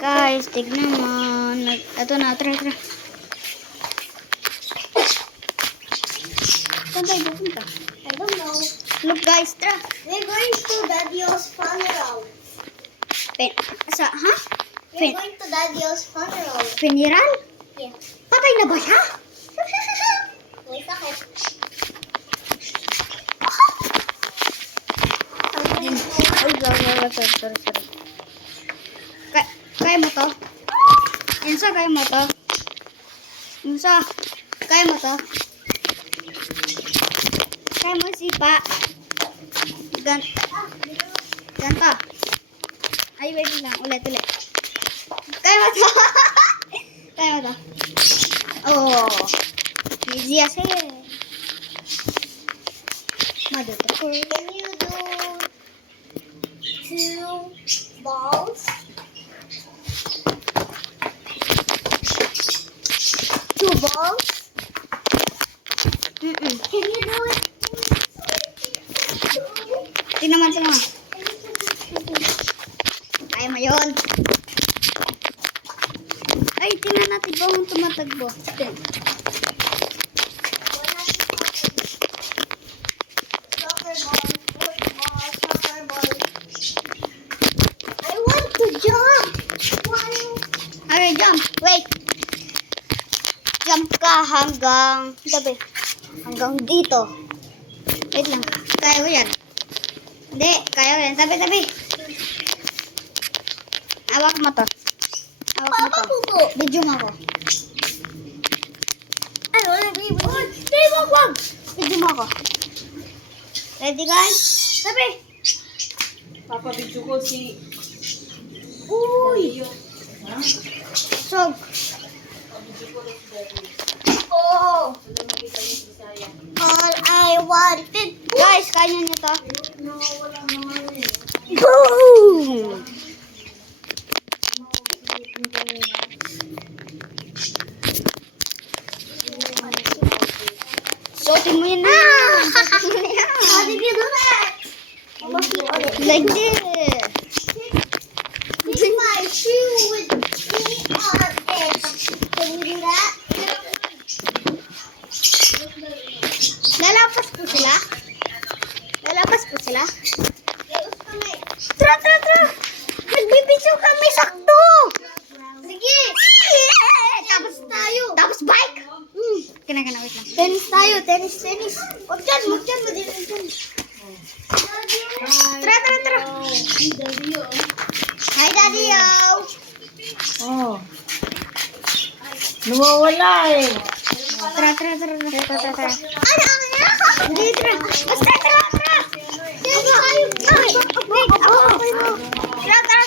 Guys, tignan mo. Ito na, tara. Saan tayo pupunta? I don't know. Look guys, tara. We're going to Daddy's funeral. Ha? We're going to Daddy's funeral. Funeral? Yeah. Patay na ba siya? May sakit. Ay, sorry. Kaya mo to? Insa, kaya mo to? Insa, kaya mo to? Kaya mo sipa? Ganto. Ay, wait lang. Ulit. Kaya mo to? Kaya mo to? Oh. Easy as eh. Maduto ko. Can you do 2 balls? 2 balls? Can you do it? Tinaman sa mga. Kaya mo yun. Ay, tingnan natin kung tumatagbo. Soccer ball, football, soccer ball. I want to jump. Okay, jump. Wait. Jump ka hanggang dito. Wait lang. Kaya mo yan. Hindi, kaya mo yan. Tabi. Hawak mo to. Papa pupo. Video mo ako. Ay, wala baby. Wag. Video mo ako. Ready guys? Tabi. Papabidyo ko si... Uy. Sog. Oh. Wala makita niyo si Saya. All I wanted. Guys, kaya niyo to. No, wala naman eh. Boom! Suotin mo yun na. How did you do that? Like this. This is my shoe with me on it. Can you do that? Lalapas po sila? Yes, kami. Tara. Nagbibidyo kami sakto. Sige. Tapos bike. Kinagana, wait lang. Tennis tayo, tennis. Huwag dyan, madilim dyan. Tara. Hi, Daddy, yo. Oh. Nawawala eh. Tara. Hindi, tara. Basta, tara. Tennis tayo. Tara.